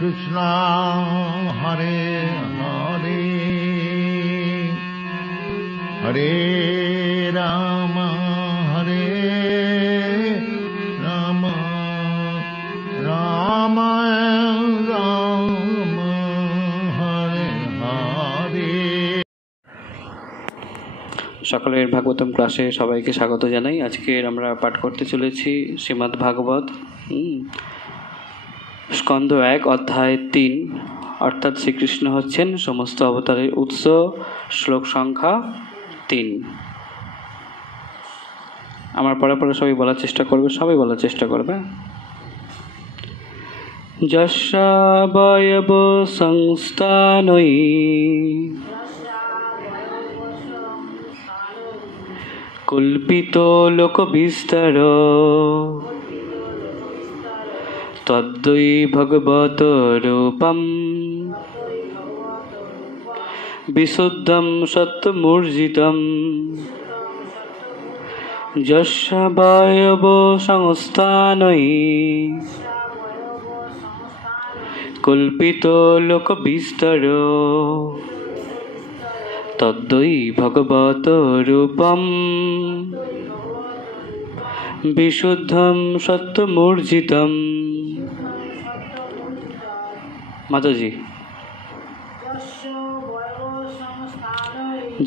কৃষ্ণ হরে হরে হরে রাম রাম রাম হরে হরে। সকলের ভাগবতম ক্লাসে সবাইকে স্বাগত জানাই। আজকের আমরা পাঠ করতে চলেছি শ্রীমদ্ ভাগবত স্কন্ধ 1 অধ্যায় 3, অর্থাৎ শ্রীকৃষ্ণ হচ্ছেন সমস্ত অবতারের উৎস। শ্লোক সংখ্যা 3। আমার পরে সবাই বলার চেষ্টা করবে, সবাই বলার চেষ্টা করবে। যশাবয়ব সংস্থানৈ কল্পিত লোক বিস্তার তদ্বৈ ভগবত রূপম বিশুদ্ধম সত্যমূর্জিতম যশাবয়ব সংস্থানৈ কল্পিত লোক বিস্তার তদ্বৈ ভগবত রূপম বিশুদ্ধম সত্যমূর্জিতম। মাতাজি।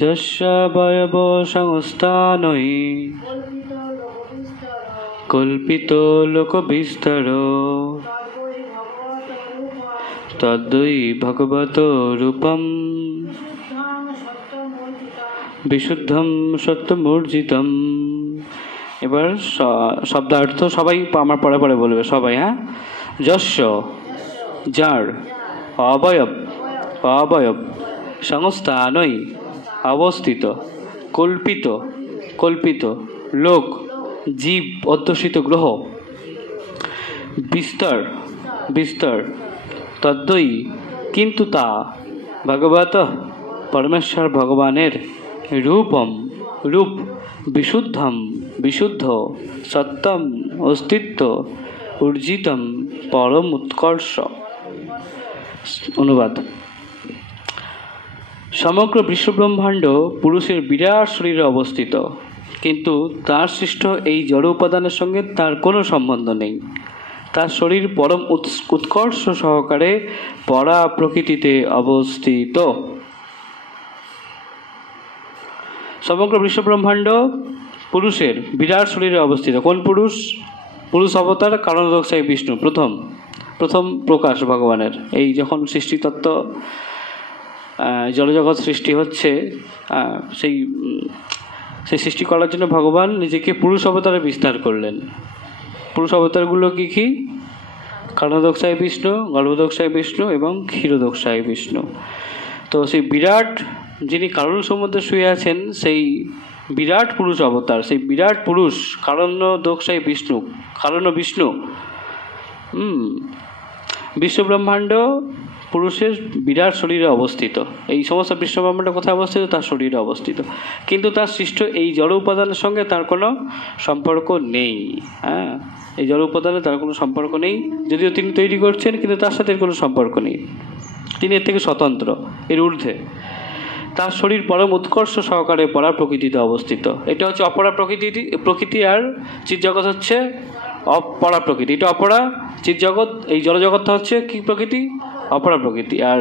যস্যাবয়ব সংস্থানৈ কল্পিত লোক বিস্তার তদ্বৈ ভগবত রূপম বিশুদ্ধম সত্যমূর্জিতম। এবার শব্দার্থ সবাই আমার পরে বলবে, সবাই। হ্যাঁ, যস্য যার, অবয়ব অবয়ব, সংস্থানৈ অবস্থিত, কল্পিত কল্পিত, লোক জীব অধ্যুষিত গ্রহ, বিস্তার বিস্তার, তদ্বৈ কিন্তু তা, ভগবত পরমেশ্বর ভগবানের রূপম রূপ, বিশুদ্ধম বিশুদ্ধ, সত্যম অস্তিত্ব, ঊর্জিতম পরম উৎকর্ষ। অনুবাদ। সমগ্র বিশ্বব্রহ্মাণ্ড পুরুষের বিরাট শরীরে অবস্থিত, কিন্তু তার সৃষ্ট এই জড় উপাদানের সঙ্গে তার কোনো সম্বন্ধ নেই। তার শরীর পরম উৎকর্ষ সহকারে পরা প্রকৃতিতে অবস্থিত। সমগ্র বিশ্বব্রহ্মাণ্ড পুরুষের বিরাট শরীরে অবস্থিত। কোন পুরুষ? পুরুষ অবতার কারণোদকসাই বিষ্ণু, প্রথম প্রকাশ ভগবানের। এই যখন সৃষ্টিতত্ত্ব জড়জগৎ সৃষ্টি হচ্ছে, সেই সৃষ্টি করার জন্য ভগবান নিজেকে পুরুষ অবতারে বিস্তার করলেন। পুরুষ অবতারগুলো কি? কারণোদকসাই বিষ্ণু, গর্ভোদকসাই বিষ্ণু এবং ক্ষীরোদকসাই বিষ্ণু। তো সেই বিরাট, যিনি কারণ সমুদ্রে শুয়ে আছেন, সেই বিরাট পুরুষ অবতার, সেই বিরাট পুরুষ কারণোদকসাই বিষ্ণু, কারণ বিষ্ণু। বিশ্বব্রহ্মাণ্ড পুরুষের বিরাট শরীরে অবস্থিত। এই সমস্ত বিশ্বব্রহ্মাণ্ড কোথায় অবস্থিত? তার শরীরে অবস্থিত। কিন্তু তার সৃষ্ট এই জড় উপাদানের সঙ্গে তার কোনো সম্পর্ক নেই। হ্যাঁ, এই জড় উপাদানে তার কোনো সম্পর্ক নেই, যদিও তিনি তৈরি করছেন, কিন্তু তার সাথে কোনো সম্পর্ক নেই। তিনি এর থেকে স্বতন্ত্র, এর ঊর্ধ্বে। তার শরীর পরম উৎকর্ষ সহকারে পরা প্রকৃতিতে অবস্থিত। এটা হচ্ছে অপরা প্রকৃতি, আর চিৎজগৎ হচ্ছে অপরা প্রকৃতি। এটা অপরা, চিৎজগৎ, এই জড়জগৎটা হচ্ছে কি প্রকৃতি? অপরা প্রকৃতি। আর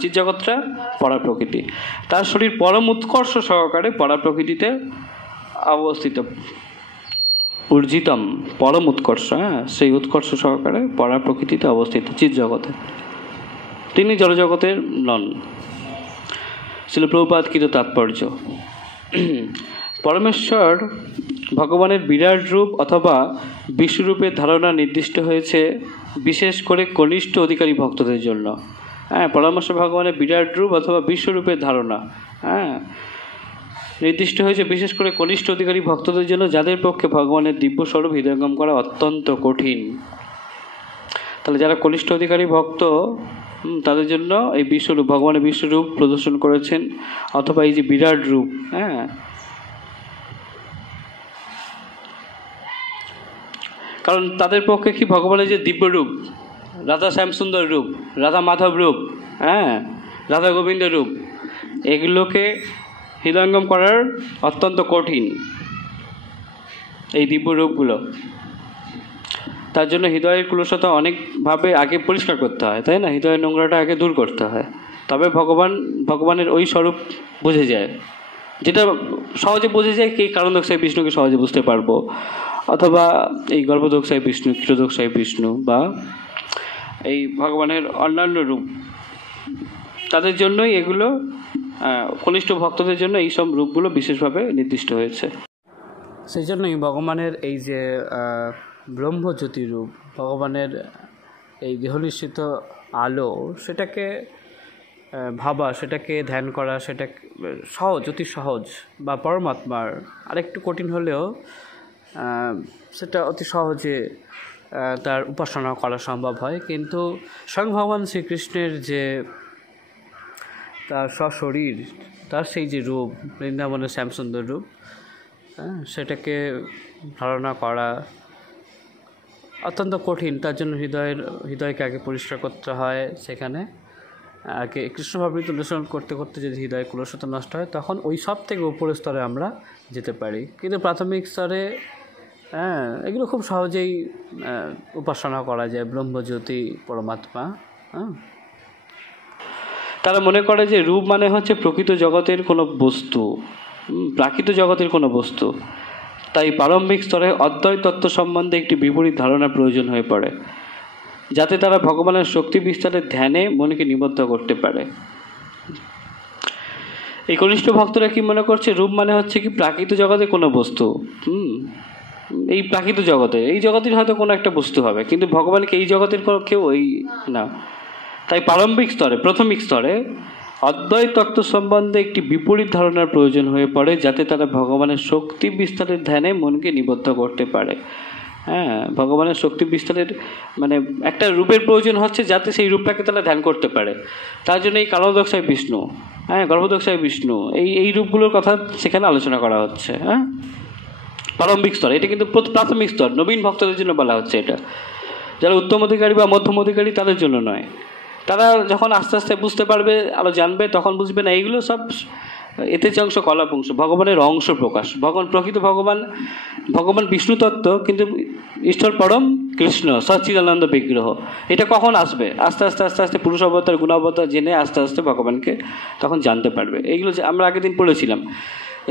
চিৎজগৎটা পরা প্রকৃতি। তার শরীর পরম উৎকর্ষ সহকারে পরা প্রকৃতিতে অবস্থিত। ঊর্জিতম, পরম উৎকর্ষ, হ্যাঁ, সেই উৎকর্ষ সহকারে পরা প্রকৃতিতে অবস্থিত চিৎজগতে। তিনি জড়জগতের নন। ছিল প্রভুপাদকৃত তাৎপর্য। পরমেশ্বর ভগবানের বিরাট রূপ অথবা বিশ্বরূপের ধারণা নির্দিষ্ট হয়েছে বিশেষ করে কনিষ্ঠ অধিকারী ভক্তদের জন্য। হ্যাঁ, পরমেশ্বর ভগবানের বিরাট রূপ অথবা বিশ্বরূপের ধারণা নির্দিষ্ট হয়েছে বিশেষ করে কনিষ্ঠ অধিকারী ভক্তদের জন্য, যাদের পক্ষে ভগবানের দিব্যস্বরূপ হৃদয়ঙ্গম করা অত্যন্ত কঠিন। তাহলে যারা কনিষ্ঠ অধিকারী ভক্ত, তাদের জন্য এই বিশ্বরূপ, ভগবানের বিশ্বরূপ প্রদর্শন করেছেন, অথবা এই যে বিরাট রূপ, হ্যাঁ, কারণ তাদের পক্ষে কি ভগবানের যে দিব্যরূপ, রাধা শ্যামসুন্দর রূপ, রাধা মাধব রূপ, হ্যাঁ, রাধা গোবিন্দ রূপ, এগুলোকে হৃদয়ঙ্গম করার অত্যন্ত কঠিন এই দিব্য রূপগুলো। তার জন্য হৃদয়ের কুলসতা অনেকভাবে আগে পরিষ্কার করতে হয়, তাই না? হৃদয়ের নোংরাটা আগে দূর করতে হয়, তবে ভগবানের ওই স্বরূপ বোঝা যায়, যেটা সহজে বোঝা যায়। কি কারণদক্ষায় বিষ্ণুকে সহজে বুঝতে পারবো, অথবা এই গর্ভদক্ষায় বিষ্ণু, ক্ষীরদক্ষায় বিষ্ণু, বা এই ভগবানের অন্যান্য রূপ, তাদের জন্যই এগুলো, কনিষ্ঠ ভক্তদের জন্য এই সব রূপগুলো বিশেষভাবে নির্দিষ্ট হয়েছে। সেই জন্যই ভগবানের এই যে ব্রহ্মজ্যোতি রূপ, ভগবানের এই দেহনিশ্চিত আলো, সেটাকে ভাবা, সেটাকে ধ্যান করা, সেটা সহজ, অতি সহজ, বা পরমাত্মার আরেকটু কঠিন হলেও সেটা অতি সহজে তার উপাসনা করা সম্ভব হয়। কিন্তু স্বয়ং ভগবান শ্রীকৃষ্ণের যে তার সশরীর, তার সেই যে রূপ, বৃন্দাবনের শ্যামসুন্দর রূপ, সেটাকে ধারণা করা অত্যন্ত কঠিন। তার জন্য হৃদয়কে আগে পরিষ্কার করতে হয়। সেখানে আগে কৃষ্ণভাবৃত অনুসরণ করতে করতে যদি হৃদয় কুলসতা নষ্ট হয়, তখন ওই সব থেকে উপরের স্তরে আমরা যেতে পারি। কিন্তু প্রাথমিক স্তরে এগুলো খুব সহজেই উপাসনা করা যায়, ব্রহ্মজ্যোতি পরমাত্মা। তারা মনে করে যে রূপ মানে হচ্ছে প্রকৃত জগতের কোনো বস্তু, প্রাকৃত জগতের কোনো বস্তু। তাই প্রারম্ভিক স্তরে অদ্বৈত তত্ত্ব সম্বন্ধে একটি বিপরীত ধারণার প্রয়োজন হয়ে পড়ে, যাতে তারা ভগবানের শক্তি বিস্তারের ধ্যানে মনকে নিবদ্ধ করতে পারে। এই কনিষ্ঠ ভক্তরা কি মনে করছে, রূপ মানে হচ্ছে কি প্রাকৃত জগতে কোনো বস্তু। এই প্রাকৃত জগতে, এই জগতের হয়তো কোনো একটা বস্তু হবে, কিন্তু ভগবানকে এই জগতের কেউ এই না। তাই প্রারম্ভিক স্তরে, প্রাথমিক স্তরে অদ্বৈত তত্ত্ব সম্বন্ধে একটি বিপরীত ধারণার প্রয়োজন হয়ে পড়ে, যাতে তারা ভগবানের শক্তি বিস্তারের ধ্যানে মনকে নিবদ্ধ করতে পারে। ভগবানের শক্তি বিস্তারের মানে একটা রূপের প্রয়োজন হচ্ছে, যাতে সেই রূপটাকে তারা ধ্যান করতে পারে। তার জন্য এই কালদক্ষায় বিষ্ণু, গর্ভদক্ষায় বিষ্ণু, এই রূপগুলোর কথা সেখানে আলোচনা করা হচ্ছে। প্রারম্ভিক স্তর, এটা কিন্তু প্রাথমিক স্তর, নবীন ভক্তদের জন্য বলা হচ্ছে। এটা যারা উত্তম অধিকারী বা মধ্যম অধিকারী তাদের জন্য নয়। তারা যখন আস্তে আস্তে বুঝতে পারবে, আরও জানবে, তখন বুঝবে না এইগুলো সব এতে অংশ কলাপ অংশ, ভগবানের অংশ প্রকাশ। প্রকৃত ভগবান বিষ্ণু তত্ত্ব, কিন্তু ঈশ্বর পরম কৃষ্ণ সচ্চিদানন্দ বিগ্রহ। এটা কখন আসবে? আস্তে আস্তে আস্তে আস্তে পুরুষ অবতার, গুণাবতার জেনে আস্তে আস্তে ভগবানকে তখন জানতে পারবে। এইগুলো আমরা আগের দিন পড়েছিলাম।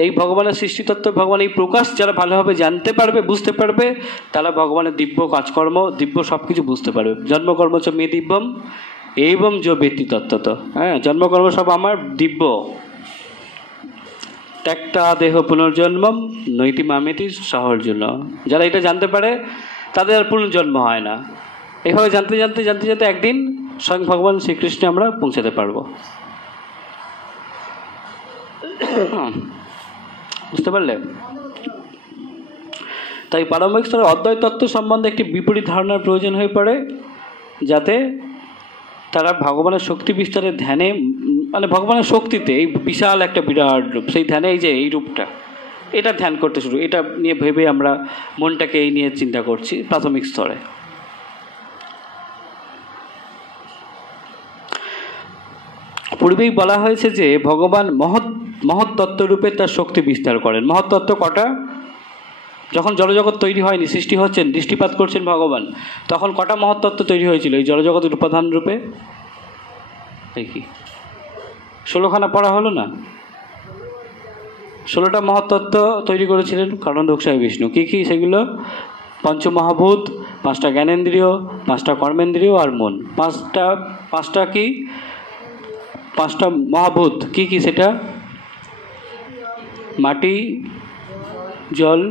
এই ভগবানের সৃষ্টিতত্ত্ব, ভগবান এই প্রকাশ যারা ভালোভাবে জানতে পারবে, বুঝতে পারবে, তারা ভগবানের দিব্য কাজকর্ম, দিব্য সব কিছু বুঝতে পারবে। জন্মকর্ম চ মে দিব্যম এবং যে ব্যক্তি তত্ত্বত, জন্মকর্ম সব আমার দিব্য। ত্যাক্তা দেহ পুনর্জন্মম নৈতি মামেতি সহর জন্য, যারা এটা জানতে পারে তাদের আর পুনর্জন্ম হয় না। এইভাবে জানতে জানতে জানতে জানতে একদিন স্বয়ং ভগবান শ্রীকৃষ্ণে আমরা পৌঁছাতে পারবো। বুঝতে পারলে? তাই প্রারম্ভিক স্তরে অদ্বৈত তত্ত্ব সম্বন্ধে একটি বিপরীত ধারণার প্রয়োজন হয়ে পড়ে, যাতে তারা ভগবানের শক্তি বিস্তারের ধ্যানে, মানে ভগবানের শক্তিতে, এই বিশাল একটা বিরাট রূপ, সেই ধ্যানে এই যে এই রূপটা, এটা ধ্যান করতে শুরু, এটা নিয়ে ভেবে আমরা মনটাকে এই নিয়ে চিন্তা করছি প্রাথমিক স্তরে। পূর্বেই বলা হয়েছে যে ভগবান মহত্তত্ত্ব রূপে তার শক্তি বিস্তার করেন। মহত্তত্ত্ব কটা? যখন জড়জগৎ তৈরি হয়নি, সৃষ্টি হচ্ছেন, দৃষ্টিপাত করছেন ভগবান, তখন কটা মহত্তত্ত্ব তৈরি হয়েছিল এই জড়জগতের উপাদান রূপে? এই কি 16খানা পড়া হলো না? 16টা মহত্তত্ত্ব তৈরি করেছিলেন কারণদক্ষায় বিষ্ণু। কি কি সেগুলো? পঞ্চমহাভূত, 5টা জ্ঞানেন্দ্রিয়, 5টা কর্মেন্দ্রিয় আর মন। পাঁচটা কি? 5টা মহাভূত কি কি সেটা? মাটি, জল,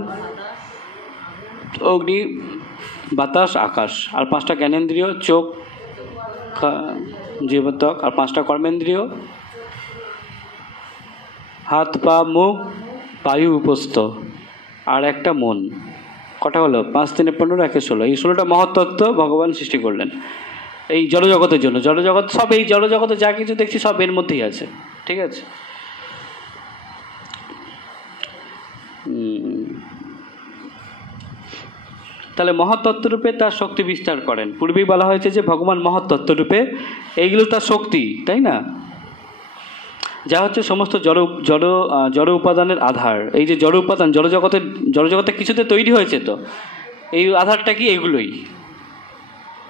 অগ্নি, বাতাস, আকাশ। আর 5টা জ্ঞানেন্দ্রিয়, চোখ, জীবত্বক। আর 5টা কর্মেন্দ্রিয়, হাত, পা, মুখ, বায়ু, উপস্থ, আর একটা মন। কটা হলো? 5 3 15, 1 16। এই 16টা মহত্তত্ত্ব ভগবান সৃষ্টি করলেন এই জড়জগতের জন্য। জড়জগৎ সব, এই জড়জগতে যা কিছু দেখছি সব এর মধ্যেই আছে, ঠিক আছে? তাহলে মহত্তত্ত্বরূপে তার শক্তি বিস্তার করেন। পূর্বেই বলা হয়েছে যে ভগবান মহত্তত্ত্বরূপে, এইগুলো তার শক্তি, তাই না? যা হচ্ছে সমস্ত জড় উপাদানের আধার। এই যে জড় উপাদান জড়জগতে কিছুতে তৈরি হয়েছে, তো এই আধারটা কি? এইগুলোই,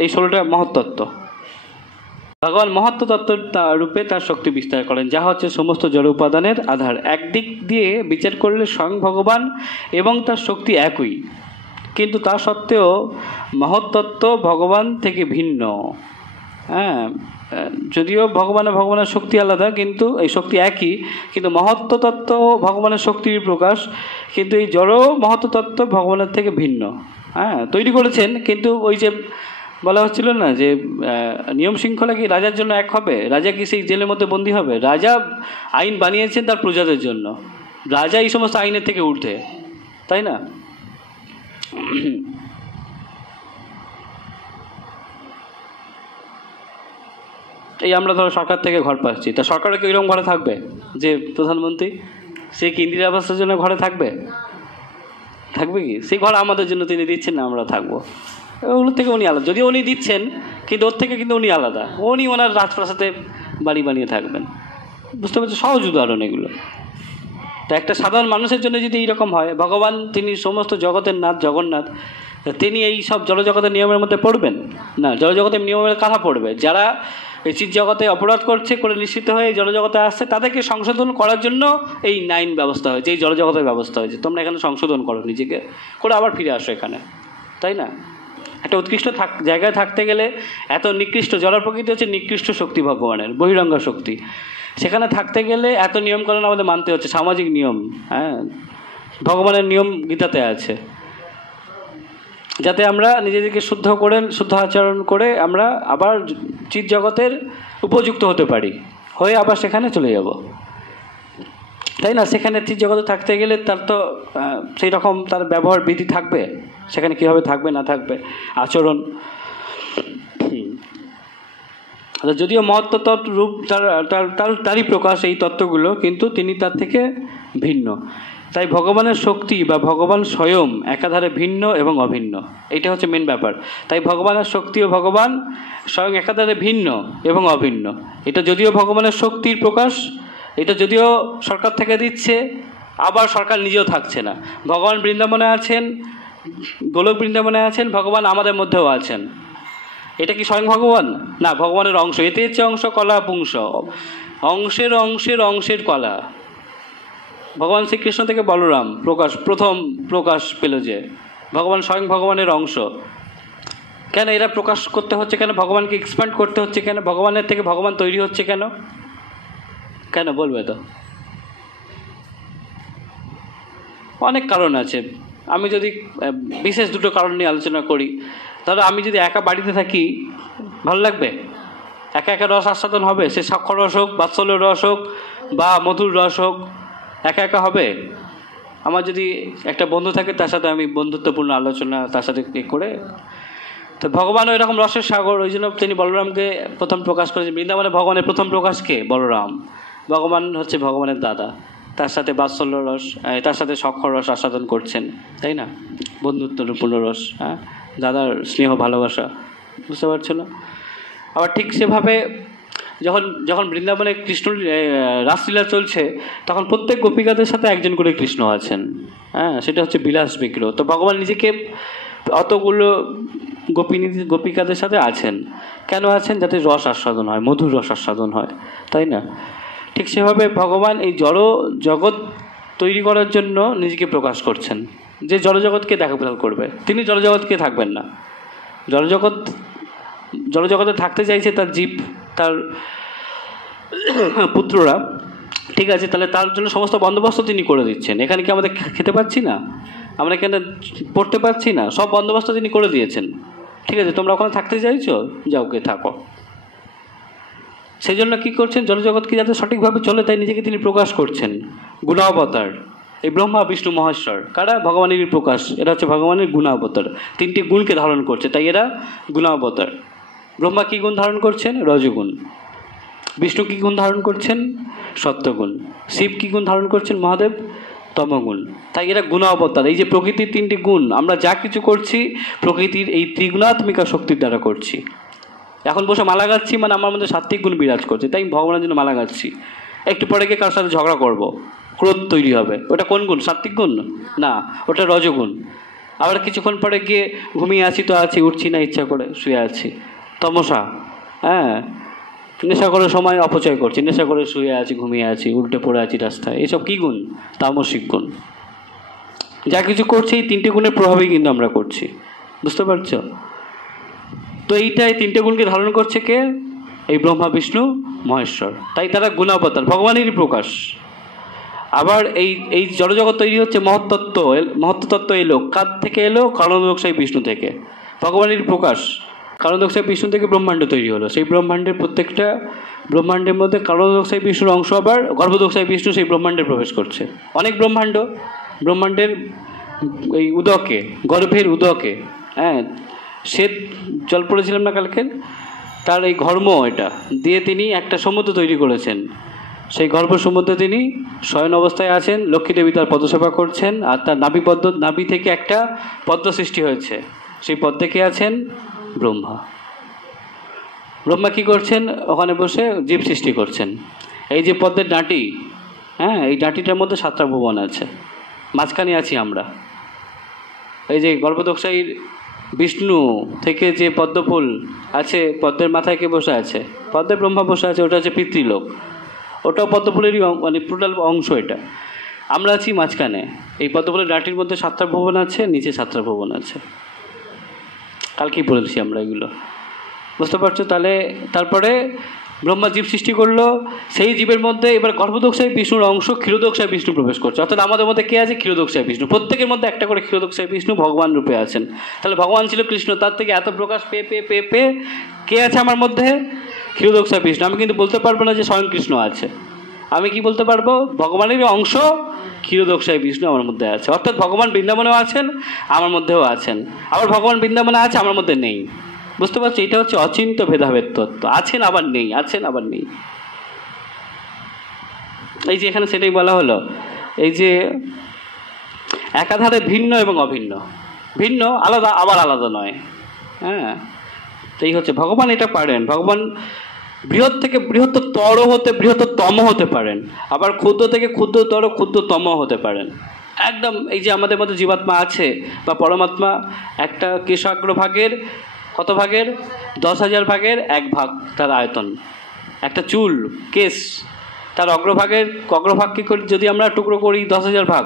এই 16টা মহত্তত্ত্ব। ভগবান মহত্তত্ত্ব রূপে তার শক্তি বিস্তার করেন, যা হচ্ছে সমস্ত জড় উপাদানের আধার। একদিক দিয়ে বিচার করলে স্বয়ং ভগবান এবং তার শক্তি একই, কিন্তু তা সত্ত্বেও মহত্তত্ত্ব ভগবান থেকে ভিন্ন। হ্যাঁ, যদিও ভগবানের শক্তি আলাদা, কিন্তু এই শক্তি একই, কিন্তু মহত্তত্ত্ব ভগবানের শক্তির প্রকাশ, কিন্তু এই জড় মহত্তত্ত্ব ভগবানের থেকে ভিন্ন। হ্যাঁ, তৈরি করেছেন, কিন্তু ওই যে বলা হচ্ছিল না যে নিয়ম শৃঙ্খলা কি রাজার জন্য এক হবে? রাজা কি সেই জেলের মধ্যে বন্দী হবে? রাজা আইন বানিয়েছেন তার প্রজাদের জন্য, রাজা এই সমস্ত আইনের থেকে ঊর্ধ্বে, তাই না? এই আমরা ধরো সরকার থেকে ঘর পাচ্ছি, তা সরকারও কি এরকম ঘরে থাকবে যে প্রধানমন্ত্রী? সে কি ইন্দিরা আবাসের জন্য ঘরে থাকবে? থাকবে কি? সেই ঘর আমাদের জন্য তিনি দিচ্ছেন না, আমরা থাকবো। ওগুলোর থেকে উনি আলাদা, যদিও উনি দিচ্ছেন, কিন্তু ওর থেকে কিন্তু উনি আলাদা। উনি ওনার রাজপ্রাসাদে বাড়ি বানিয়ে থাকবেন। বুঝতে পারছি? সহজ উদাহরণ এগুলো। তো একটা সাধারণ মানুষের জন্য যদি এইরকম হয়, ভগবান তিনি সমস্ত জগতের নাথ জগন্নাথ, তিনি এই সব জড়জগতের নিয়মের মধ্যে পড়বেন না? জড়জগতের নিয়মের কারা পড়বে? যারা এই চিৎ জগতে অপরাধ করে নিশ্চিত হয়ে এই জড়জগতে আসছে, তাদেরকে সংশোধন করার জন্য এই আইন ব্যবস্থা হয়েছে, এই জড়জগতের ব্যবস্থা হয়েছে। তোমরা এখানে সংশোধন করো নিজেকে, করে আবার ফিরে আসো এখানে, তাই না? একটা উৎকৃষ্ট জায়গায় থাকতে গেলে এত নিকৃষ্ট, জড় প্রকৃতি হচ্ছে নিকৃষ্ট শক্তি ভগবানের, বহিরঙ্গা শক্তি। সেখানে থাকতে গেলে এত নিয়মকানুন আমাদের মানতে হচ্ছে, সামাজিক নিয়ম। হ্যাঁ, ভগবানের নিয়ম গীতাতে আছে, যাতে আমরা নিজেদেরকে শুদ্ধ আচরণ করে আমরা আবার চিৎ জগতের উপযুক্ত হতে পারি, হয়ে আবার সেখানে চলে যাব, তাই না? সেখানে চিৎ জগতে থাকতে গেলে তার তো সেই রকম তার ব্যবহার বিধি থাকবে, সেখানে কীভাবে থাকবে না থাকবে আচরণ। যদিও মহত্তত্ত্ব রূপ তারই প্রকাশ এই তত্ত্বগুলো, কিন্তু তিনি তার থেকে ভিন্ন। তাই ভগবানের শক্তি বা ভগবান স্বয়ং একাধারে ভিন্ন এবং অভিন্ন, এটা হচ্ছে মেন ব্যাপার। তাই ভগবানের শক্তি ও ভগবান স্বয়ং একাধারে ভিন্ন এবং অভিন্ন। এটা যদিও ভগবানের শক্তির প্রকাশ, এটা যদিও সরকার থেকে দিচ্ছে, আবার সরকার নিজেও থাকছে না। ভগবান বৃন্দাবনে আছেন, গোলক বৃন্দাবনে আছেন, ভগবান আমাদের মধ্যেও আছেন। এটা কি স্বয়ং ভগবান? না, ভগবানের অংশ। এতে হচ্ছে অংশ কলা পুংস, অংশের কলা। ভগবান শ্রীকৃষ্ণ থেকে বলরাম প্রথম প্রকাশ পেল যে ভগবান স্বয়ং ভগবানের অংশ। কেন এরা প্রকাশ করতে হচ্ছে? কেন ভগবানকে এক্সপ্যান্ড করতে হচ্ছে? কেন ভগবানের থেকে ভগবান তৈরি হচ্ছে? কেন বলবে তো? অনেক কারণ আছে। আমি যদি বিশেষ দুটো কারণ নিয়ে আলোচনা করি, তাহলে আমি যদি একা বাড়িতে থাকি, ভালো লাগবে? একা রস আস্বাদন হবে? সে সাক্ষর রস হোক, বাৎসল্য রস হোক, বা মধুর রস হোক, একা হবে? আমার যদি একটা বন্ধু থাকে, তার সাথে আমি বন্ধুত্বপূর্ণ আলোচনা তার সাথে করে, তো ভগবানও এরকম রসের সাগর। ওই জন্য তিনি বলরামকে প্রথম প্রকাশ করেছেন। বৃন্দাবনে ভগবানের প্রথম প্রকাশকে বলরাম, ভগবান হচ্ছে ভগবানের দাদা, তার সাথে বাৎসল্য রস, তার সাথে সক্ষর রস আস্বাদন করছেন, তাই না? বন্ধুত্বপূর্ণ রস, হ্যাঁ, দাদার স্নেহ ভালোবাসা, বুঝতে পারছো না? আবার ঠিক সেভাবে যখন বৃন্দাবনে কৃষ্ণ রাসলীলা চলছে, তখন প্রত্যেক গোপিকাদের সাথে একজন করে কৃষ্ণ আছেন। হ্যাঁ, সেটা হচ্ছে বিলাস বিগ্রহ। তো ভগবান নিজেকে অতগুলো গোপিকাদের সাথে আছেন। কেন আছেন? যাতে রস আস্বাদন হয়, মধুর রস আস্বাদন হয়, তাই না? ঠিক সেভাবে ভগবান এই জড় জগৎ তৈরি করার জন্য নিজেকে প্রকাশ করছেন, যে জড়জগৎকে দেখাশোনা করবে। তিনি জড়জগৎকে থাকবেন না। জড়জগতে থাকতে চাইছে তার জীব, তার পুত্ররা, ঠিক আছে? তাহলে তার জন্য সমস্ত বন্দোবস্ত তিনি করে দিচ্ছেন। এখানে কি আমাদের খেতে পাচ্ছি না? আমরা এখানে পড়তে পারছি না? সব বন্দোবস্ত তিনি করে দিয়েছেন। ঠিক আছে, তোমরা ওখানে থাকতে চাইছো, যাও, কে থাকো। সেই জন্য কী করছেন? জড়জগৎকে যাতে সঠিকভাবে চলে, তাই নিজেকে তিনি প্রকাশ করছেন। গুণাবতার, এই ব্রহ্মা বিষ্ণু মহেশ্বর কারা? ভগবানেরই প্রকাশ। এরা হচ্ছে ভগবানের গুণাবতার। 3টি গুণকে ধারণ করছে, তাই এরা গুণাবতার। ব্রহ্মা কী গুণ ধারণ করছেন? রজগুণ। বিষ্ণু কী গুণ ধারণ করছেন? সত্যগুণ। শিব কী গুণ ধারণ করছেন? মহাদেব তমগুণ। তাই এরা গুণাবতার। এই যে প্রকৃতির তিনটি গুণ, আমরা যা কিছু করছি প্রকৃতির এই ত্রিগুণাত্মিকা শক্তির দ্বারা করছি। এখন বসে মালা গাচ্ছি মানে আমার মধ্যে সাত্ত্বিক গুণ বিরাজ করছে, তাই ভগবানের জন্য মালা গাচ্ছি। একটু পরে গিয়ে কারোর সাথে ঝগড়া করব, ক্রোধ তৈরি হবে, ওটা কোন গুণ? সাত্ত্বিক গুণ না, ওটা রজগুণ। আবার কিছুক্ষণ পরে গিয়ে ঘুমিয়ে আছি তো আছি, উঠছি না, ইচ্ছা করে শুয়ে আছি, তমসা। হ্যাঁ, নেশা করে সময় অপচয় করছি, নেশা করে শুয়ে আছি, ঘুমিয়ে আছি, উল্টে পড়ে আছি রাস্তায়, এসব কী গুণ? তামসিক গুণ। যা কিছু করছি এই তিনটে গুণের প্রভাবেই কিন্তু আমরা করছি, বুঝতে পারছো? তো এইটাই তিনটে গুণকে ধারণ করছে কে? এই ব্রহ্মা, বিষ্ণু, মহেশ্বর। তাই তারা গুণাবতার, ভগবানেরই প্রকাশ। আবার এই জড়জগৎ তৈরি হচ্ছে মহত্তত্ত্ব এলো কার থেকে? এলো কারণদোষাই বিষ্ণু থেকে, ভগবানের প্রকাশ। কারণদোষাই বিষ্ণু থেকে ব্রহ্মাণ্ড তৈরি হলো। সেই ব্রহ্মাণ্ডের প্রত্যেকটা ব্রহ্মাণ্ডের মধ্যে কারণদোষাই বিষ্ণুর অংশ, আবার গর্ভদোষাই বিষ্ণু সেই ব্রহ্মাণ্ডে প্রবেশ করছে। অনেক ব্রহ্মাণ্ডের এই উদকে, গর্ভের উদকে, হ্যাঁ, শ্বেত জল পড়েছিলাম না কালকে, তার এই ঘর্ম এটা দিয়ে তিনি একটা সমুদ্র তৈরি করেছেন। সেই গর্ভ সমুদ্রে তিনি শয়ন অবস্থায় আছেন, লক্ষ্মী দেবী তার পদসেবা করছেন, আর তার নাভি থেকে একটা পদ্ম সৃষ্টি হয়েছে। সেই পদ্মে কে আছেন? ব্রহ্মা। ব্রহ্মা কি করছেন? ওখানে বসে জীব সৃষ্টি করছেন। এই যে পদ্মের ডাঁটি, হ্যাঁ, এই ডাঁটিটার মধ্যে 7টা ভুবন আছে, মাঝখানে আছি আমরা। এই যে গর্ভদোষাই বিষ্ণু থেকে যে পদ্মফুল আছে, পদ্মের মাথায় কে বসে আছে? পদ্মে ব্রহ্মা বসে আছে, ওটা হচ্ছে পিতৃলোক, ওটাও পদ্মফুলেরই মানে টোটাল অংশ এটা। আমরা আছি মাঝখানে। এই পদ্মফুলের ডাঁটির মধ্যে 7টা ভুবন আছে, নিচে 7টা ভুবন আছে। কালকেই পড়েছি আমরা এগুলো, বুঝতে পারছো? তাহলে তারপরে ব্রহ্মা জীব সৃষ্টি করলো, সেই জীবের মধ্যে এবার গর্ভদোষাই বিষ্ণুর অংশ ক্ষীরোদোষাই বিষ্ণু প্রবেশ করছে। অর্থাৎ আমাদের মধ্যে কে আছে? ক্ষীরোদোষাই বিষ্ণু। প্রত্যেকের মধ্যে একটা করে ক্ষীরোদোষাই বিষ্ণু ভগবান রূপে আছেন। তাহলে ভগবান ছিল কৃষ্ণ, তার থেকে এত প্রকাশ পেয়ে কে আছে আমার মধ্যে? ক্ষীরোদোষাই বিষ্ণু। আমি কিন্তু বলতে পারবো না যে স্বয়ং কৃষ্ণ আছে। আমি কি বলতে পারবো? ভগবানের অংশ ক্ষীরোদোষাই বিষ্ণু আমার মধ্যে আছে। অর্থাৎ ভগবান বৃন্দাবনেও আছেন, আমার মধ্যেও আছেন। আবার ভগবান বৃন্দাবনে আছে, আমার মধ্যে নেই। বুঝতে পারছো? এটা হচ্ছে অচিন্ত ভেদাভেদ তত্ত্ব। আছেন আবার নেই, আছেন আবার নেই। এই যে এখানে সেটাই বলা হলো, এই যে একাধারে ভিন্ন এবং অভিন্ন, ভিন্ন আলাদা আবার আলাদা নয়। হ্যাঁ, এই হচ্ছে ভগবান এটা পারেন। ভগবান বৃহৎ থেকে বৃহত্তর হতে বৃহত্তম হতে পারেন, আবার ক্ষুদ্র থেকে ক্ষুদ্রতর ক্ষুদ্রতম হতে পারেন। একদম এই যে আমাদের মধ্যে জীবাত্মা আছে বা পরমাত্মা, একটা কেশাগ্রভাগের কত ভাগের? 10,000 ভাগের 1 ভাগ তার আয়তন। একটা চুল, কেশ, তার অগ্রভাগকে যদি আমরা টুকরো করি 10,000 ভাগ,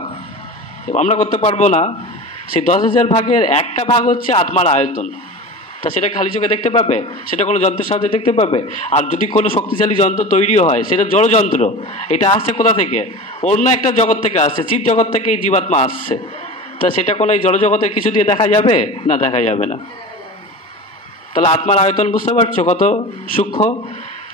আমরা করতে পারবো না। সেই 10,000 ভাগের একটা ভাগ হচ্ছে আত্মার আয়তন। তা সেটা খালি চোখে দেখতে পাবে? সেটা কোনো যন্ত্রের সাহায্যে দেখতে পাবে? আর যদি কোনো শক্তিশালী যন্ত্র তৈরি হয়, সেটা জড়যন্ত্র। এটা আসছে কোথা থেকে? অন্য একটা জগৎ থেকে আসছে, চিৎ জগৎ থেকে এই জীবাত্মা আসছে। তা সেটা কোনো এই জড়জগতের কিছু দিয়ে দেখা যাবে না? দেখা যাবে না। তাহলে আত্মার আয়তন বুঝতে পারছো কত সূক্ষ্ম?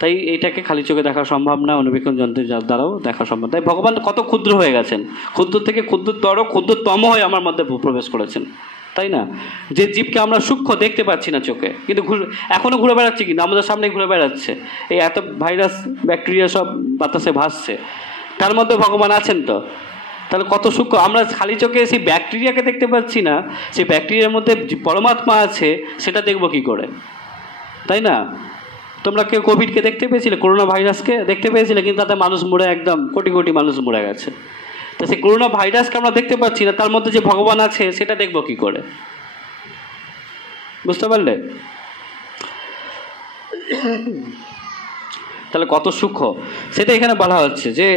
তাই এইটাকে খালি চোখে দেখা সম্ভব না, অনুবীক্ষণ যন্ত্রের দ্বারাও দেখা সম্ভব। তাই ভগবান কত ক্ষুদ্র হয়ে গেছেন, ক্ষুদ্র থেকে ক্ষুদ্রতম হয়ে আমার মধ্যে প্রবেশ করেছেন, তাই না? যে জীবকে আমরা সূক্ষ্ম দেখতে পাচ্ছি না চোখে, কিন্তু এখনও ঘুরে বেড়াচ্ছে, কিন্তু আমাদের সামনে ঘুরে বেড়াচ্ছে। এই এত ভাইরাস ব্যাকটেরিয়া সব বাতাসে ভাসছে, তার মধ্যে ভগবান আছেন তো। তাহলে কত সূক্ষ্ম! আমরা খালি চোখে সেই ব্যাকটেরিয়াকে দেখতে পাচ্ছি না, সেই ব্যাকটেরিয়ার মধ্যে পরমাত্মা আছে সেটা দেখবো কি করে, তাই না? তোমরা কেউ কোভিডকে দেখতে পেয়েছিলে? করোনা ভাইরাসকে দেখতে পেয়েছিলে? কিন্তু তাতে মানুষ মরে, একদম কোটি কোটি মানুষ মরে গেছে। তো সেই করোনা ভাইরাসকে আমরা দেখতে পাচ্ছি না, তার মধ্যে যে ভগবান আছে সেটা দেখবো কি করে? বুঝতে পারলে? তাহলে কত সূক্ষ্ম সেটা এখানে বলা হচ্ছে যে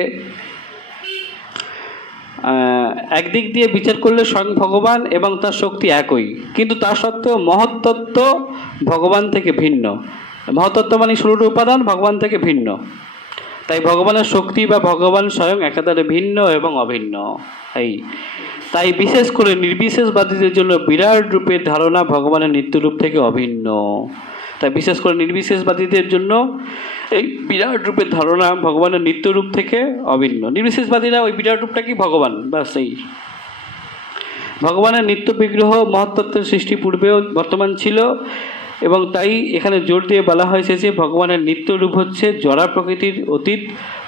একদিক দিয়ে বিচার করলে স্বয়ং ভগবান এবং তার শক্তি একই, কিন্তু তা সত্ত্বেও মহত্তত্ত্ব ভগবান থেকে ভিন্ন। মহত্তত্ত্ব মানে 16টি উপাদান ভগবান থেকে ভিন্ন। তাই ভগবানের শক্তি বা ভগবান স্বয়ং একাধারে ভিন্ন এবং অভিন্ন। তাই বিশেষ করে নির্বিশেষবাদীদের জন্য বিরাট রূপের ধারণা ভগবানের নিত্যরূপ থেকে অভিন্ন। তাই বিশেষ করে নির্বিশেষবাদীদের জন্য এই বিরাট রূপের ধারণা ভগবানের নিত্যরূপ থেকে অভিন্ন। নির্বিশেষবাদীরা ওই বিরাট রূপটা কি? ভগবান, ব্যাস। এই ভগবানের নিত্য বিগ্রহ মহত্তত্ত্বের সৃষ্টি পূর্বেও বর্তমান ছিল, এবং তাই এখানে জোর দিয়ে বলা হয়েছে যে ভগবানের নিত্য রূপ হচ্ছে জড়া প্রকৃতির অতীত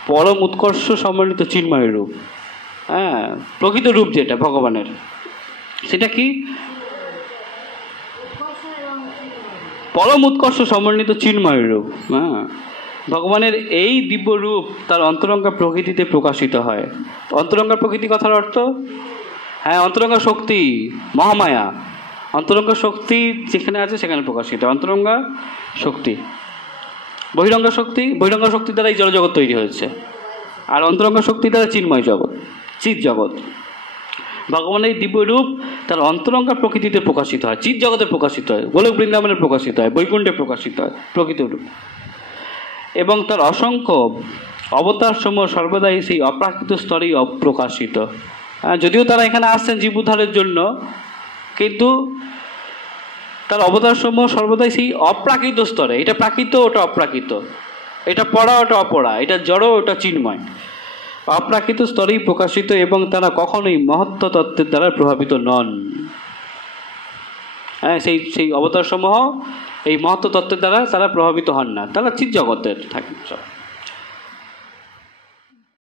পরম উৎকর্ষ সম্মানিত চিন্ময় রূপ। হ্যাঁ, প্রকৃত রূপ যেটা ভগবানের, সেটা কি? পরম উৎকর্ষ সমন্বিত চিন্ময় রূপ। হ্যাঁ, ভগবানের এই দিব্য রূপ তার অন্তরঙ্গা প্রকৃতিতে প্রকাশিত হয়। অন্তরঙ্গা প্রকৃতি কথার অর্থ, হ্যাঁ, অন্তরঙ্গা শক্তি, মহামায়া। অন্তরঙ্গা শক্তি যেখানে আছে সেখানে প্রকাশিত অন্তরঙ্গা শক্তি। বহিরঙ্গা শক্তি, বহিরঙ্গা শক্তি দ্বারা এই জড়জগৎ তৈরি হয়েছে, আর অন্তরঙ্গা শক্তি দ্বারা চিন্ময় জগৎ, চিৎ জগৎ। ভগবানের এই দিব্য রূপ তার অন্তরঙ্গা প্রকৃতিতে প্রকাশিত হয়, চিৎ জগতে প্রকাশিত হয়, গোলক বৃন্দাবনে প্রকাশিত হয়, বৈকুণ্ঠে প্রকাশিত হয় প্রকৃত রূপ। এবং তার অসংখ্য অবতার সমূহ সর্বদাই সেই অপ্রাকৃত স্তরেই অপ্রকাশিত। যদিও তারা এখানে আসছেন জীব উদ্ধারের জন্য, কিন্তু তার অবতার সমূহ সর্বদাই সেই অপ্রাকৃত স্তরে। এটা প্রাকৃত, ওটা অপ্রাকৃত, এটা পড়া, ওটা অপড়া, এটা জড়, ওটা চিন্ময়, অপ্রাকৃত স্তরেই প্রকাশিত। এবং তারা কখনোই মহত্ব তত্ত্বের দ্বারা প্রভাবিত নন। হ্যাঁ, সেই অবতার সমূহ এই মহত্ব তত্ত্বের দ্বারা তারা প্রভাবিত হন না, তারা চিৎ জগতের থাকেন সব।